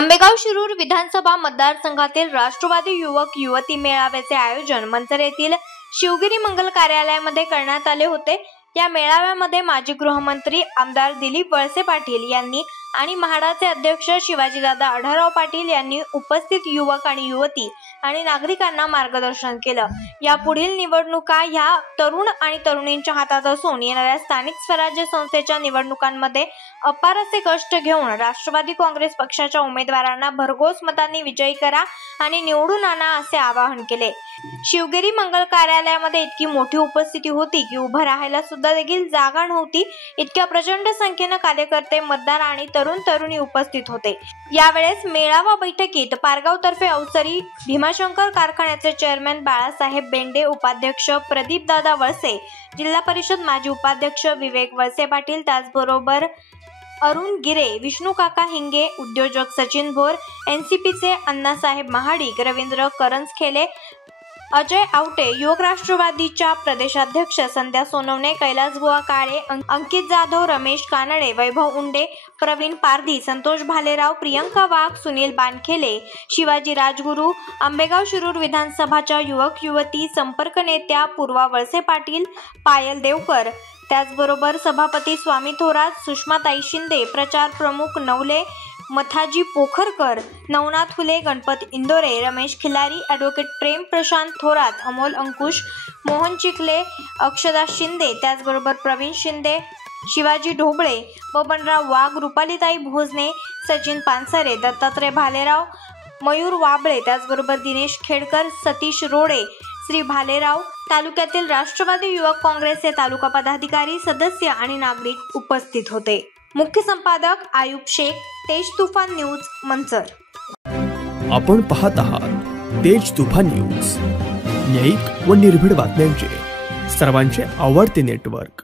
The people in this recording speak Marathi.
आंबेगाव शिरूर विधानसभा मतदारसंघातील राष्ट्रवादी युवक युवती मेळाव्याचे आयोजन मंचर येथील शिवगिरी मंगल कार्यालयामध्ये करण्यात आले होते। या मेळाव्यामध्ये माजी गृहमंत्री आमदार दिलीप वळसे पाटील यांनी आणि म्हाडाचे अध्यक्ष शिवाजीदादा आढळराव पाटील यांनी उपस्थित युवक आणि युवती आणि नागरिकांना मार्गदर्शन केलं। या पुढील निवडणुका ह्या तरुण आणि तरुणींच्या हातात असून येणाऱ्या स्थानिक स्वराज्य संस्थेच्या निवडणुकांमध्ये अपार असे कष्ट घेऊन राष्ट्रवादी काँग्रेस पक्षाच्या उमेदवारांना भरघोस मतांनी विजयी करा आणि निवडून आणा असे आवाहन केले। शिवगिरी मंगल कार्यालयामध्ये इतकी मोठी उपस्थिती होती की उभं राहायला सुद्धा देखील जागा नव्हती। इतक्या प्रचंड संख्येने कार्यकर्ते, मतदार आणि तरुण तरुणी उपस्थित होते। यावेळेस मेळावा बैठकीत पारगाव तर्फे अवसरी भीमाशंकर कारखान्याचे चेअरमॅन बाळासाहेब बेंडे, उपाध्यक्ष प्रदीप दादा वळसे, जिल्हा परिषद माजी उपाध्यक्ष विवेक वळसे पाटील, त्याचबरोबर अरुण गिरे, विष्णू काका हिंगे, उद्योजक सचिन भोर, एनसीपीचे अण्णासाहेब महाडिक, रवींद्र करंजखेले, अजय आवटे, युवक राष्ट्रवादीच्या प्रदेशाध्यक्ष संध्या सोनवणे, कैलासबुवा काळे, अंकित जाधव, रमेश कानडे, वैभव उंडे, प्रवीण पारधी, संतोष भालेराव, प्रियंका वाघ, सुनील बानखेले, शिवाजी राजगुरू, आंबेगाव शिरूर विधानसभाच्या युवक युवती संपर्क नेत्या पूर्वा वळसे पाटील, पायल देवकर, त्याचबरोबर सभापती स्वामी थोरात, सुषमाताई शिंदे, प्रचार प्रमुख नवले, मथाजी पोखरकर, नवनाथ हुले, गणपत इंदोरे, रमेश खिलारी, ॲडव्होकेट प्रेम प्रशांत थोरात, अमोल अंकुश, मोहन चिखले, अक्षदा शिंदे, त्याचबरोबर प्रवीण शिंदे, शिवाजी ढोबळे, बबनराव वाघ, रुपालीताई भोजने, सचिन पानसरे, दत्तात्रय भालेराव, मयूर वाबळे, त्याचबरोबर दिनेश खेडकर, सतीश रोडे, श्री भालेराव, तालुक्यातील राष्ट्रवादी युवक काँग्रेसचे तालुका पदाधिकारी, सदस्य आणि नागरिक उपस्थित होते। मुख्य संपादक आयुब शेख, तेज तुफान न्यूज, मंचर। आपण पाहत आहात तेज तुफान न्यूज, न्यायिक व निर्भीड बातम्यांचे सर्वांचे आवडते नेटवर्क।